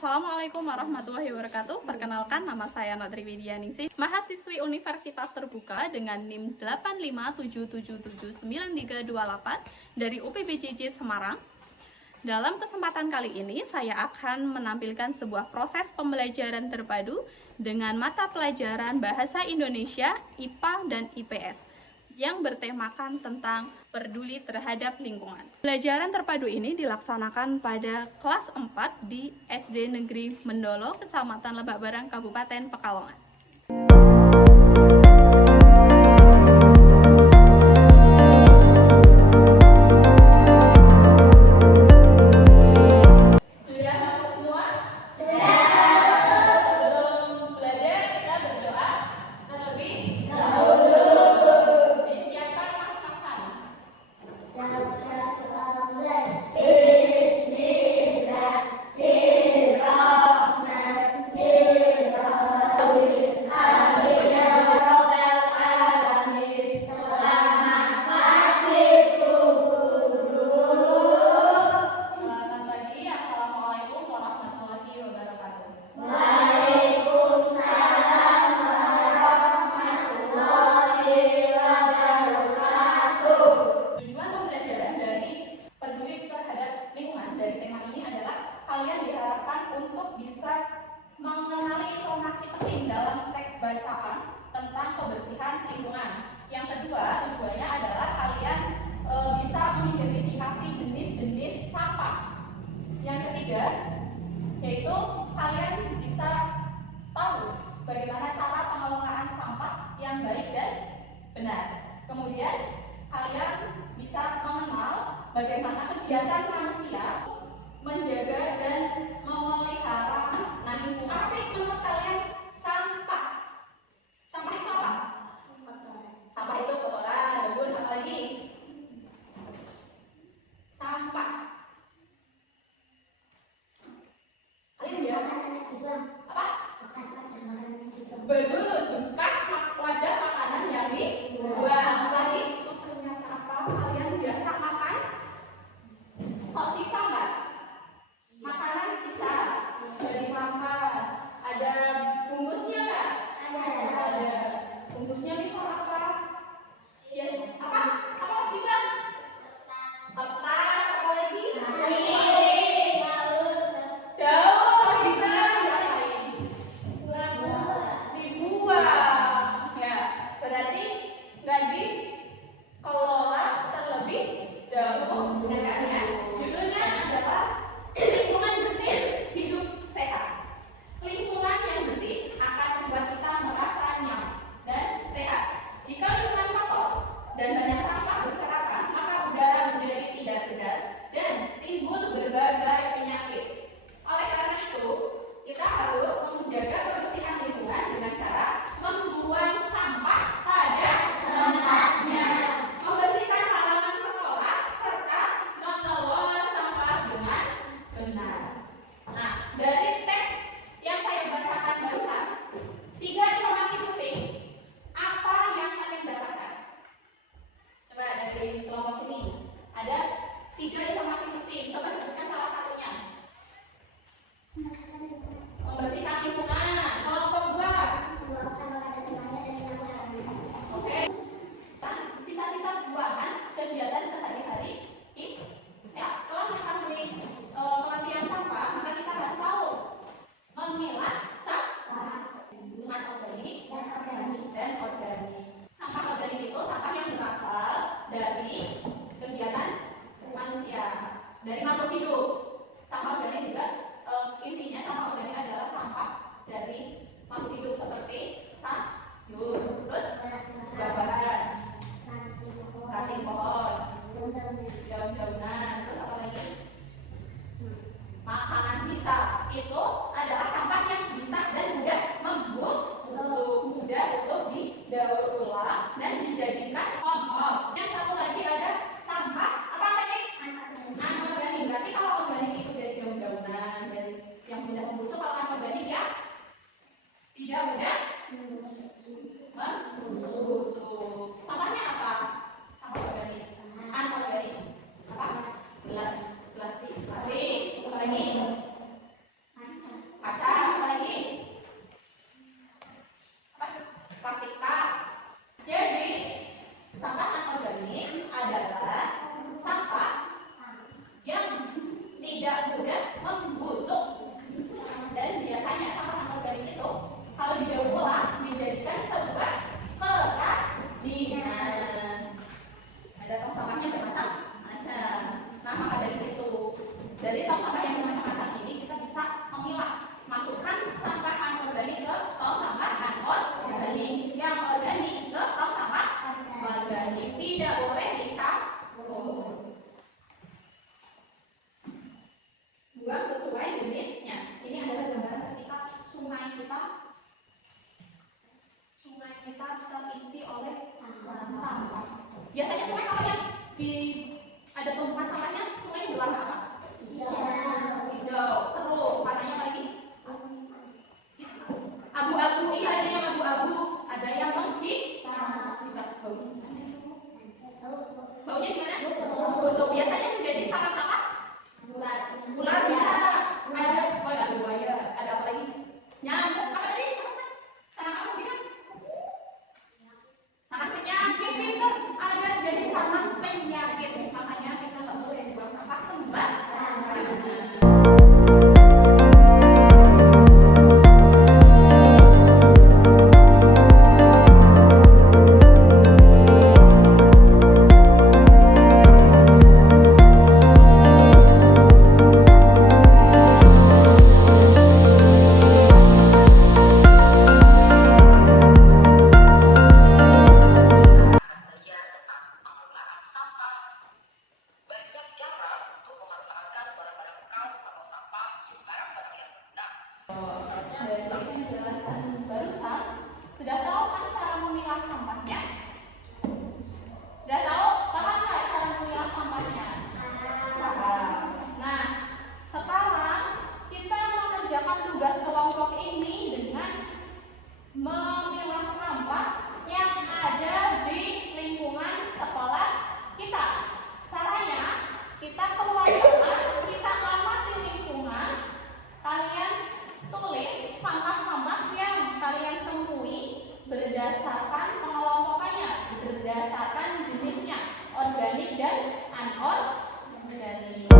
Assalamualaikum warahmatullahi wabarakatuh. Perkenalkan, nama saya Natri Widianingsih, mahasiswi Universitas Terbuka dengan NIM 857779328 dari UPBJJ Semarang. Dalam kesempatan kali ini, saya akan menampilkan sebuah proses pembelajaran terpadu dengan mata pelajaran Bahasa Indonesia, IPA, dan IPS yang bertemakan tentang peduli terhadap lingkungan. Pembelajaran terpadu ini dilaksanakan pada kelas 4 di SD Negeri Mendolo, Kecamatan Lebak Barang, Kabupaten Pekalongan. Dari tema ini adalah kalian diharapkan untuk bisa mengenali informasi penting dalam teks bacaan tentang kebersihan lingkungan. Yang kedua, tujuannya adalah kalian bisa mengidentifikasi jenis-jenis sampah. Yang ketiga, yaitu kalian bisa tahu bagaimana cara pengelolaan sampah yang baik dan benar. Kemudian kalian bisa mengenal bagaimana kegiatan manusia menjaga dan memelihara lingkungan. Apa sih menurut kalian sampah? Sampah itu apa? Sampah itu kotoran. Bagus. Apa lagi? Sampah. Kalian biasa apa? Bagus. Bekas wadah makanan yang dibuang. Lagi itu ternyata apa? Kalian biasa makan? Sok sisa nggak? Makanan sisa dari makan. Ada bungkusnya nggak? Ada. Bungkusnya misal apa? Ya, apa? Apa sih kan? Kertas. Apa lagi? Daun. Kita ngapain? Dibuang. abu-abu, iya ada yang abu-abu, ada yang putih. Baunya gimana? Busuk. Biasanya menjadi sarang apa? Ular bisa. Ada, oh ada buaya, ada apa lagi? Nyamuk, apa tadi? Apa mas? Sarang apa gitu? Sarang penyakit, pintar. Ada jadi sarang penyakit. Makanya kita nggak boleh buang sampah sembarangan. Sudah tahu kan cara memilah sampahnya? Sudah tahu paham nggak cara memilah sampahnya? Paham. Nah, sekarang kita mengerjakan tugas kelompok ini dengan memilah sampah yang ada di lingkungan sekolah kita. Caranya kita keluar rumah, kita amati lingkungan, kalian tulis sampah-sampah yang kalian temui berdasarkan pengelompokannya, berdasarkan jenisnya, organik dan anorganik.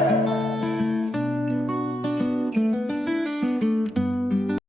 Ayo.